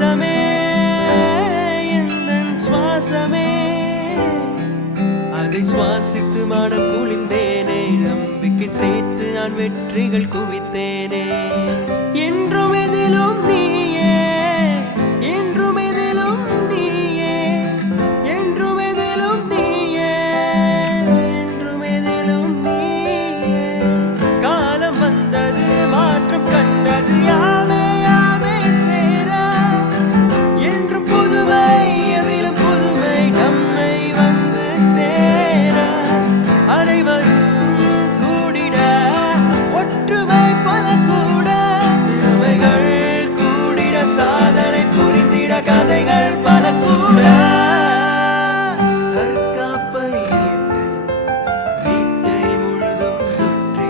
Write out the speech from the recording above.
நேசமே எந்தன் சுவாசமே அதை சுவாசித்து மனம் குளிர்ந்தேனே நம்பிக்கை சேர்த்து நான் வெற்றிகள் குவித்தேனே என்றும் எதிலும் நீயே என்றும் எதிலும் நீயே என்றும் எதிலும் நீயே என்றும் எதிலும் நீயே காலம் வந்தது மாற்றம் கண்டது யாமே யாமே சேர என்றும் புதுமை எதிலும் புதுமை நம்மை வந்து சேர அனைவரும் கூடிட ஒற்றுமை பல கூட திறமைகள் கூடிட சாதனை புரிந்திட கதைகள் பல கூட தற்காப்பை வீட்டை முழுதும் சுற்றி